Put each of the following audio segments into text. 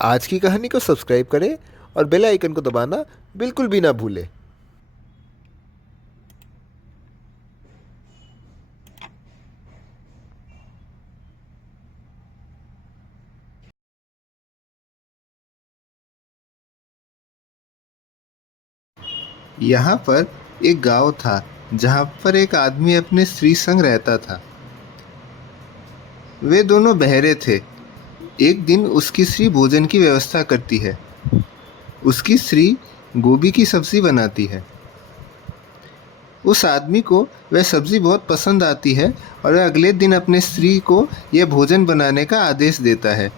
आज की कहानी को सब्सक्राइब करें और बेल आइकन को दबाना बिल्कुल भी ना भूलें। यहाँ पर एक गांव था जहाँ पर एक आदमी अपने स्त्री संग रहता था। वे दोनों बहरे थे। एक दिन उसकी स्त्री भोजन की व्यवस्था करती है। उसकी स्त्री गोभी की सब्जी बनाती है। उस आदमी को वह सब्जी बहुत पसंद आती है और वह अगले दिन अपने स्त्री को यह भोजन बनाने का आदेश देता है।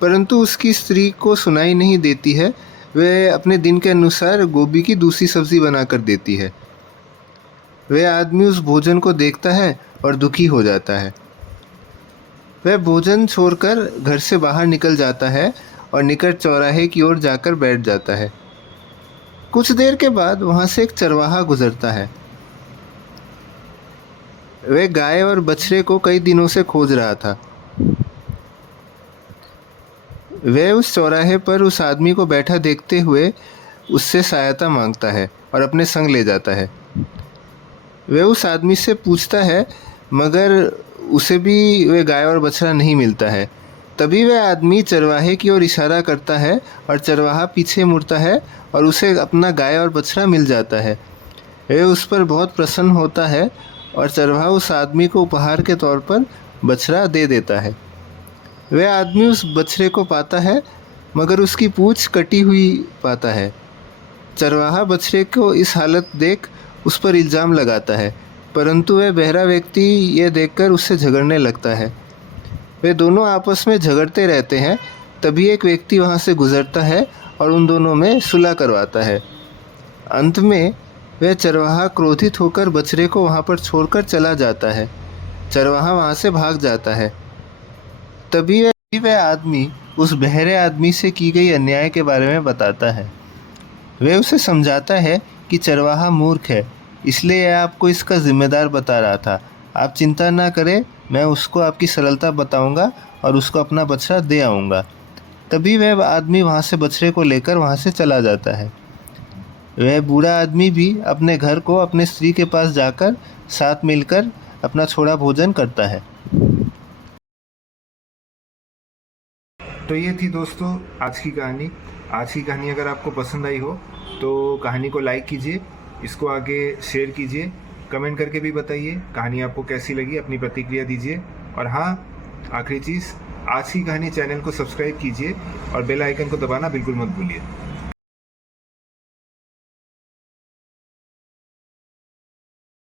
परंतु उसकी स्त्री को सुनाई नहीं देती है। वह अपने दिन के अनुसार गोभी की दूसरी सब्जी बनाकर देती है। वह आदमी उस भोजन को देखता है और दुखी हो जाता है। वह भोजन छोड़कर घर से बाहर निकल जाता है और निकट चौराहे की ओर जाकर बैठ जाता है। कुछ देर के बाद वहां से एक चरवाहा गुजरता है। वह गाय और बछड़े को कई दिनों से खोज रहा था। वह उस चौराहे पर उस आदमी को बैठा देखते हुए उससे सहायता मांगता है और अपने संग ले जाता है। वह उस आदमी से पूछता है, मगर उसे भी वह गाय और बछड़ा नहीं मिलता है। तभी वह आदमी चरवाहे की ओर इशारा करता है और चरवाहा पीछे मुड़ता है और उसे अपना गाय और बछड़ा मिल जाता है। वह उस पर बहुत प्रसन्न होता है और चरवाहा उस आदमी को उपहार के तौर पर बछड़ा दे देता है। वह आदमी उस बछड़े को पाता है, मगर उसकी पूंछ कटी हुई पाता है। चरवाहा बछड़े को इस हालत देख उस पर इल्ज़ाम लगाता है, परंतु वह बहरा व्यक्ति यह देखकर उससे झगड़ने लगता है। वे दोनों आपस में झगड़ते रहते हैं। तभी एक व्यक्ति वहां से गुजरता है और उन दोनों में सुलह करवाता है। अंत में वह चरवाहा क्रोधित होकर बछड़े को वहां पर छोड़कर चला जाता है। चरवाहा वहां से भाग जाता है। तभी वह आदमी उस बहरे आदमी से की गई अन्याय के बारे में बताता है। वह उसे समझाता है कि चरवाहा मूर्ख है, इसलिए आपको इसका जिम्मेदार बता रहा था। आप चिंता ना करें, मैं उसको आपकी सरलता बताऊंगा और उसको अपना बछड़ा दे आऊँगा। तभी वह आदमी वहाँ से बछड़े को लेकर वहाँ से चला जाता है। वह बूढ़ा आदमी भी अपने घर को अपने स्त्री के पास जाकर साथ मिलकर अपना छोड़ा भोजन करता है। तो ये थी दोस्तों आज की कहानी। आज की कहानी अगर आपको पसंद आई हो तो कहानी को लाइक कीजिए, इसको आगे शेयर कीजिए, कमेंट करके भी बताइए कहानी आपको कैसी लगी, अपनी प्रतिक्रिया दीजिए। और हाँ, आखिरी चीज़, आज की कहानी चैनल को सब्सक्राइब कीजिए और बेल आइकन को दबाना बिल्कुल मत भूलिए।